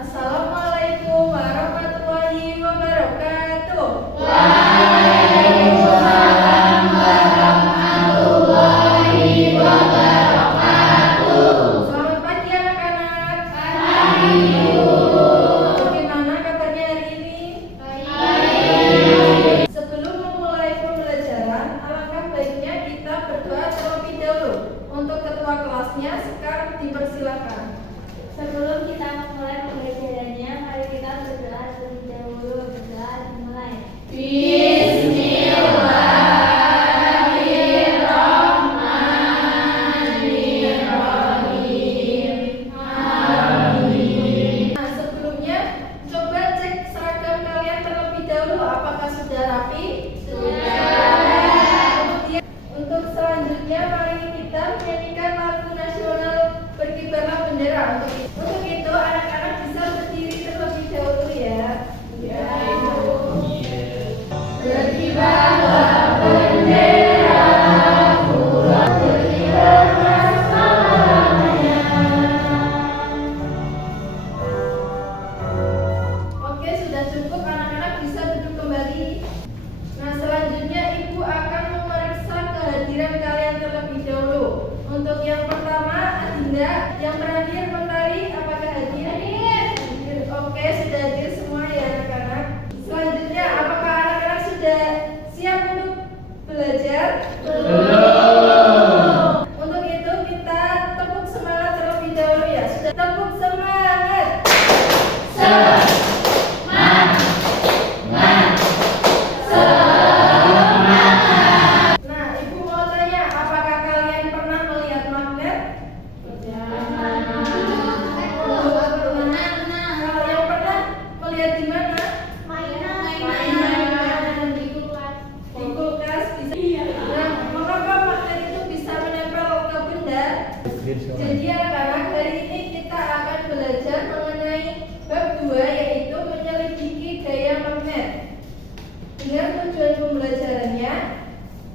Assalamualaikum warahmatullahi wabarakatuh. Waalaikumsalam warahmatullahi wabarakatuh. Selamat pagi anak-anak. Pagi, Bu. Bagaimana kabarnya hari ini? Baik. Sebelum memulai pembelajaran, alangkah baiknya kita berdoa terlebih dahulu. Untuk ketua kelasnya, sekarang dipersilakan. Sebelum kita memulai pembelajarannya, mari kita berdoa terlebih dahulu. Berdoa dimulai. Bismillahirrahmanirrahim. Amin. Nah, sebelumnya coba cek seragam kalian terlebih dahulu. Apakah sudah rapi? Kemudian untuk selanjutnya mari kita menyanyikan lagu nasional Berkibarlah Bendera. Untuk itu anak-anak bisa berdiri terlebih dahulu ya. Berkibarlah bendera, berkibarlah selamanya. Oke, sudah cukup, anak-anak bisa duduk kembali. Nah, selanjutnya Ibu akan memeriksa kehadiran kalian terlebih dahulu. Untuk yang pertama, Adinda. Yang terakhir, Mentari. Apakah hadir? Hadir. Oke, sudah hadir semua ya anak-anak. Selanjutnya, apakah anak-anak sudah siap untuk belajar? Belum. Untuk itu kita tepuk semangat terlebih dahulu ya. Sudah tepuk semangat. Nah, Ibu mau tanya, apakah kalian pernah melihat magnet? Kalau yang pernah melihat di mana? Mainan di kulkas bisa. Nah, mengapa magnet itu bisa menempel ke benda? Jadi anak-anak, hari ini kita akan belajar mengenai bab 2, yaitu menyelidiki gaya magnet. Dengan tujuan pembelajarannya,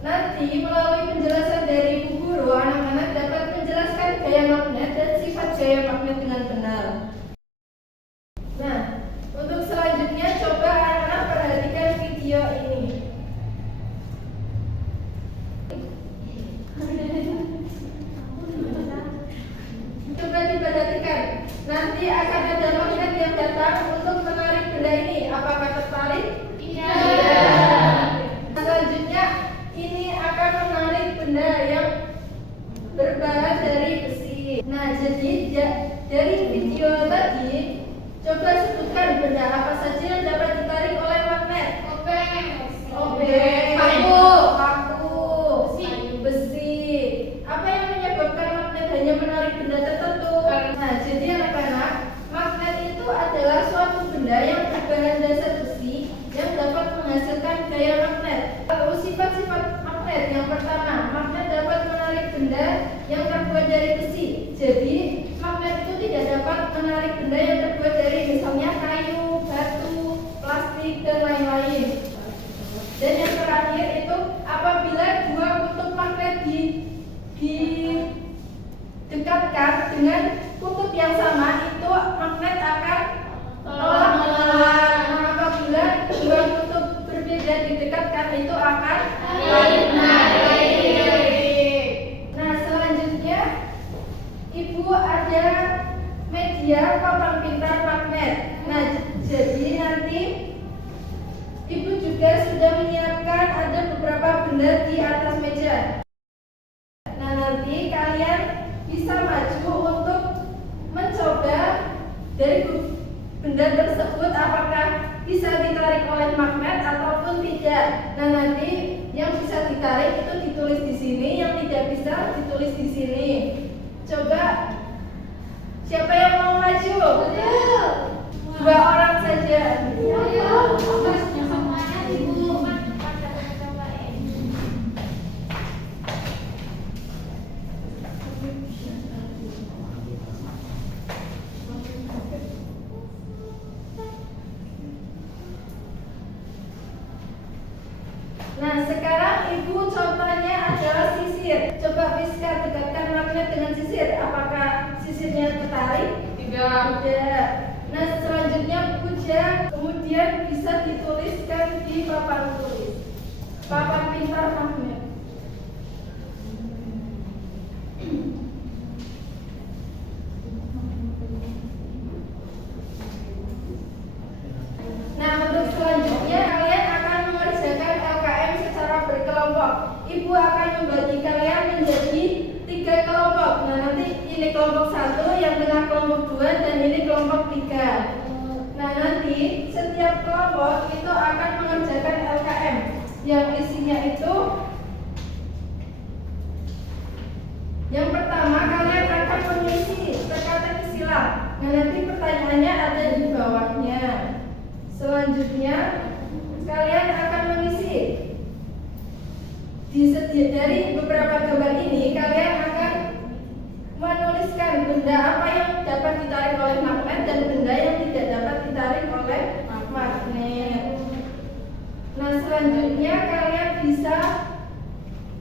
nanti melalui penjelasan dari Ibu Guru, anak-anak dapat menjelaskan gaya magnet dan sifat gaya magnet dengan benar. Nah, untuk selanjutnya coba anak-anak perhatikan video ini. Coba diperhatikan. Nanti akan ada magnet yang datang untuk menarik benda ini. Apakah tertarik? Iya. Selanjutnya ini akan menarik benda yang berbahan dari besi. Nah, jadi dari video tadi, coba sebutkan benda apa saja yang dapat ditarik oleh magnet. Obeng, paku, besi. Apa yang menyebabkan magnet hanya menarik benda tertentu? Nah, jadi anak-anak, magnet itu adalah suatu benda yang berbahan dasar besi yang dapat menghasilkan gaya magnet. Lalu sifat-sifat magnet, yang pertama, magnet dapat menarik benda yang terbuat dari besi. Jadi magnet itu tidak dapat menarik benda yang terbuat dari misalnya kayu, batu, plastik, dan lain-lain. Dan yang terakhir itu apabila dua kutub magnet didekatkan dengan kutub yang sama, itu magnet akan tolak-menolak. Nah, apabila dua kutub berbeda didekatkan, itu akan menarik. Nah, selanjutnya Ibu ada media kotak pintar magnet. Nah, jadi nanti Ibu juga sudah menyiapkan ada beberapa benda di atas meja. Nah, nanti kalian bisa maju untuk mencoba dari benda tersebut apakah bisa ditarik oleh magnet ataupun tidak. Nah, nanti yang bisa ditarik itu ditulis di sini, yang tidak bisa ditulis di sini. Coba siapa yang mau maju? Dua orang saja. Nah, sekarang Ibu contohnya adalah sisir. Coba Rizka dekatkan magnet dengan sisir. Apakah sisirnya tertarik? Tidak. Nah, puja kemudian bisa dituliskan di papan tulis, papan pintar magnet. Nah, untuk selanjutnya kalian akan mengerjakan LKM secara berkelompok. Ibu akan membagi kalian menjadi 3 kelompok. Nah, nanti ini kelompok 1, yang tengah kelompok 2, dan ini kelompok 3. Nah, nanti setiap kelompok itu akan mengerjakan LKM yang isinya itu, yang pertama kalian akan mengisi teka-teki silang. Nah, nanti pertanyaannya ada di bawahnya. Selanjutnya kalian akan mengisi dari beberapa gambar ini, kalian akan menuliskan benda apa yang dapat ditarik oleh magnet dan benda yang tidak dapat ditarik oleh magnet. Nah, selanjutnya kalian bisa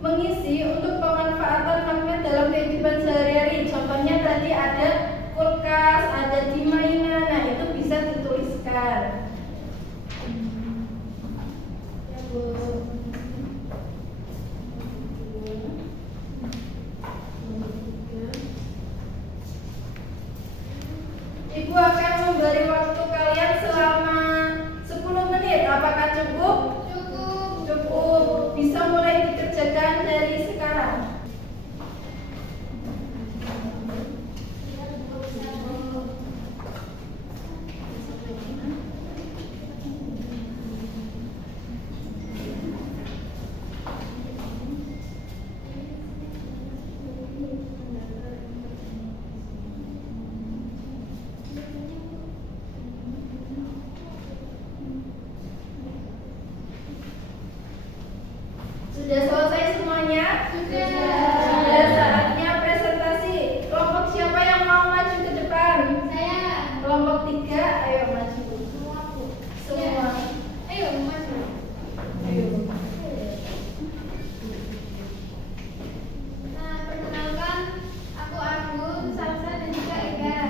mengisi untuk pemanfaatan magnet dalam kehidupan sehari-hari. Contohnya tadi ada kulkas, ada di mainan. Nah, itu bisa dituliskan. Ya, Bu. Ibu akan memberi waktu kalian selama 10 menit. Apakah cukup? Cukup. Cukup. Bisa mulai dikerjakan dari sekarang. Sudah selesai semuanya? Sudah. Sudah saatnya presentasi. Kelompok siapa yang mau maju ke depan? Saya. Kelompok 3, ayo maju. Semuaku. Semua. Ayo maju. Ayo. Nah, perkenalkan, aku Agun, Salsa, dan juga Ega.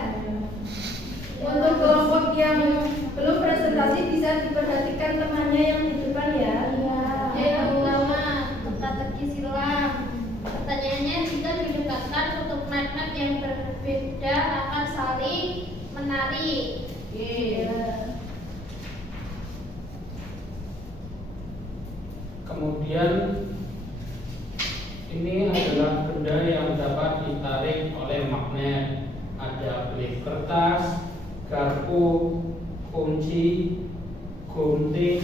Untuk kelompok yang belum presentasi bisa diperhatikan temannya yang di depan ya. Yang pertama, teka-teki silang. Pertanyaannya, jika didekatkan untuk magnet yang berbeda akan saling menarik. Kemudian ini adalah benda yang dapat ditarik oleh magnet. Ada klip kertas, garpu, kunci, gunting,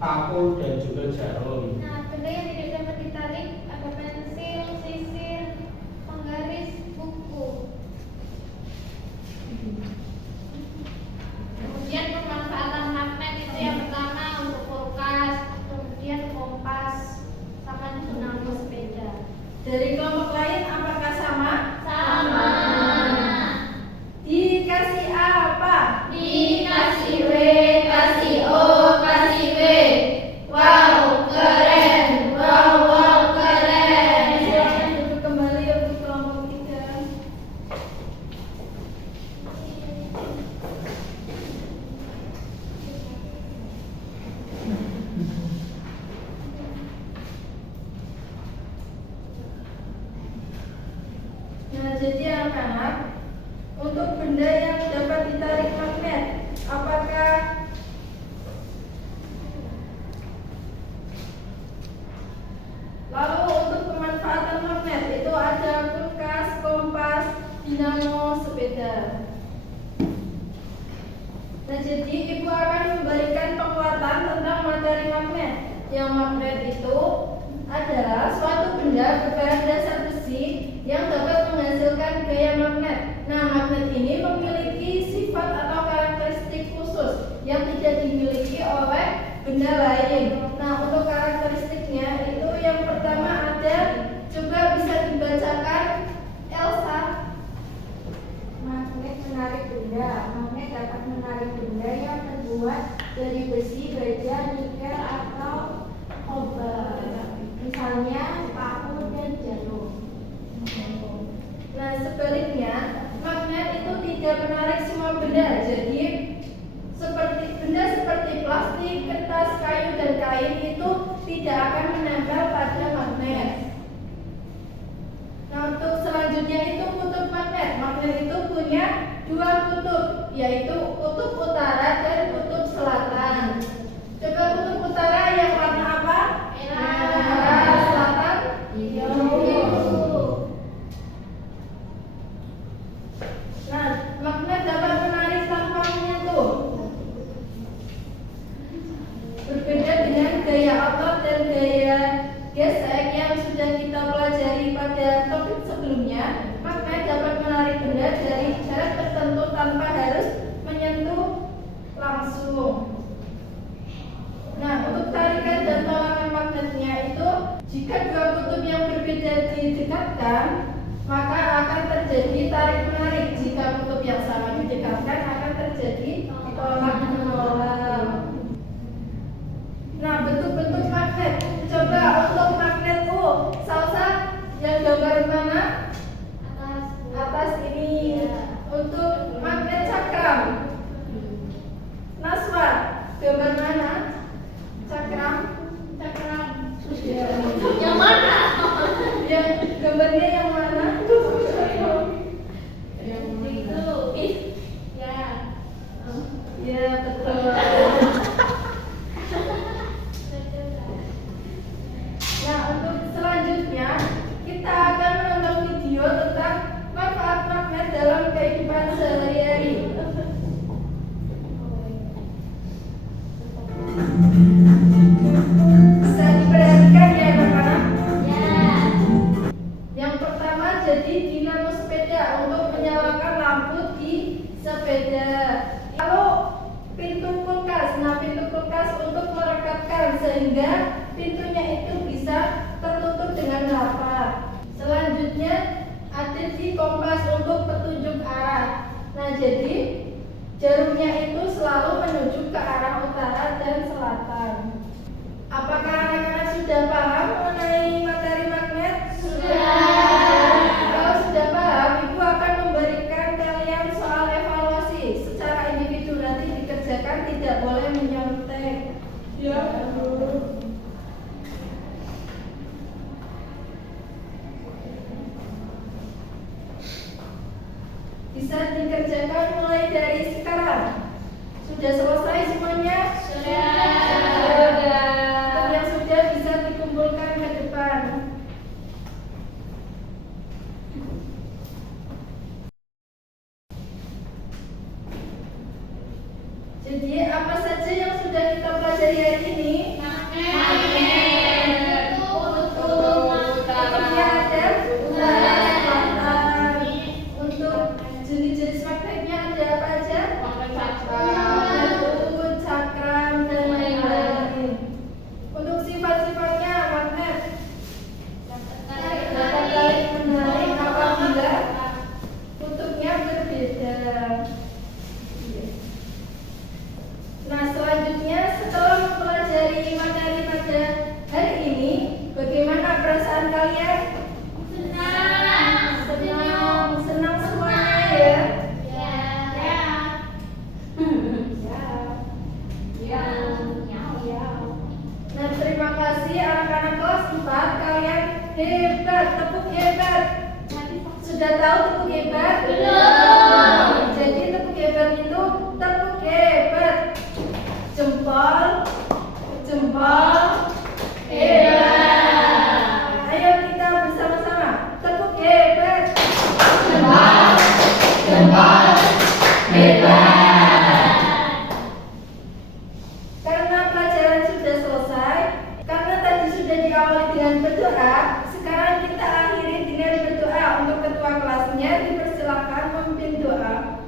paku, dan juga jarum. Nah, benda yang tidak dapat ditarik ada pensil, sisir, penggaris, buku. Kemudian pemanfaatan magnet itu yang pertama untuk kulkas, kemudian kompas, sama dinamo sepeda. Dari kelompok lain apakah sama? Sama. Dikasih A apa? Dikasih W, kasih O, kasih W. Wow, keren. Wow, wow, keren. Silakan duduk kembali untuk kelompok 3. Nah, jadi anak-anak, untuk benda yang dapat ditarik magnet, apakah lalu untuk pemanfaatan magnet itu ada kulkas, kompas, dinamo, sepeda. Nah, jadi ibu akan memberikan penguatan tentang materi magnet. Yang magnet itu adalah suatu benda berbahan dasar besi yang dapat menghasilkan gaya magnet. Nah, magnet ini memiliki sifat atau karakteristik khusus yang tidak dimiliki oleh benda lain. Nah, untuk karakteristiknya itu yang pertama ada, coba bisa dibacakan Elsa. Magnet menarik benda. Magnet dapat menarik benda yang terbuat dari besi, baja, nikel, atau kobalt. Misalnya paku dan jarum. Nah, sebaliknya magnet itu tidak menarik semua benda. Jadi seperti lain itu tidak akan menempel pada magnet. Nah, untuk selanjutnya itu kutub magnet. Magnet itu punya dua kutub, yaitu kutub utara dan kutub selatan. Coba kutub utara yang warna apa? Merah. Selatan? Hijau. Nah, magnet dapat menarik tanpa menyentuh. Berbeda dengan gaya otot dan gaya gesek yang sudah kita pelajari pada topik sebelumnya, magnet dapat menarik benda dari jarak tertentu tanpa harus menyentuh langsung. Nah, untuk tarikan dan tolakan magnetnya itu, jika dua kutub yang berbeda didekatkan, maka akan terjadi tarik menarik. Jika kutub yang sama didekatkan, akan terjadi tolak menolak. Nah, bentuk-bentuk magnet. Coba untuk magnet U, Salsa yang gambar mana? Atas ini. Untuk magnet cakram, Naswa gambar mana? Cakram. Yang mana? Yang gambarnya yang mana? Ya, betul. Nah, untuk selanjutnya kita akan menonton video tentang manfaat magnet dalam kehidupan sehari-hari. Bisa diperhatikan ya, anak-anak? Yang pertama, jadi dinamo sepeda untuk menyalakan lampu di sepeda. Lalu pintu kulkas. Nah, pintu kulkas untuk merekatkan sehingga pintunya itu bisa tertutup dengan rapat. Selanjutnya ada di kompas untuk petunjuk arah. Nah, jadi jarumnya itu selalu menuju ke arah utara dan selatan. Apakah anak-anak sudah paham mengenai materi magnet? Kalau sudah paham, Ibu akan memberikan kalian soal evaluasi secara individu, nanti dikerjakan, tidak boleh menyontek. Ya, Bu. Bisa dikerjakan mulai dari sekarang. Sudah selesai semuanya? Sudah. Untuk yang sudah bisa dikumpulkan ke depan. Jadi apa saja yang sudah kita pelajari hari ini? Magnet. Kutubnya ada utara, selatan. Untuk jenis-jenis magnetnya ada apa aja? Magnet cakram, dan lain-lain. Untuk sifat-sifatnya magnet dapat tarik menarik apabila kutubnya berbeda. Nah, selanjutnya setelah mempelajari materi pada hari ini, bagaimana perasaan kalian? Senang semuanya ya? Nah, terima kasih anak-anak kelas 4, kalian hebat, tepuk hebat. Sudah tahu tepuk hebat? Belum. Jadi tepuk hebat itu tepuk hebat. Jempol, jempol, hebat. Ayo kita bersama-sama tepuk hebat. Jempol, jempol, hebat. Karena pelajaran sudah selesai, karena tadi sudah diawali dengan berdoa, sekarang kita akhiri dengan berdoa. Untuk ketua kelasnya dipersilakan memimpin doa.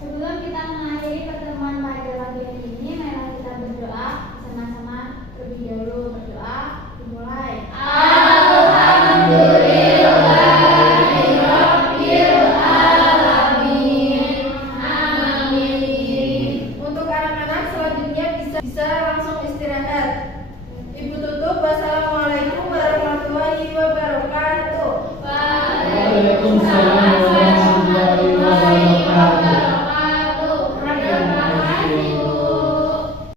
Sebelum kita mengakhiri pertemuan pada pagi hari ini, marilah kita berdoa bersama-sama terlebih dahulu. Berdoa dimulai. Untuk anak-anak selanjutnya bisa langsung istirahat. Ibu tutup. Wassalamualaikum warahmatullahi wabarakatuh. Waalaikumsalam warahmatullahi wabarakatuh.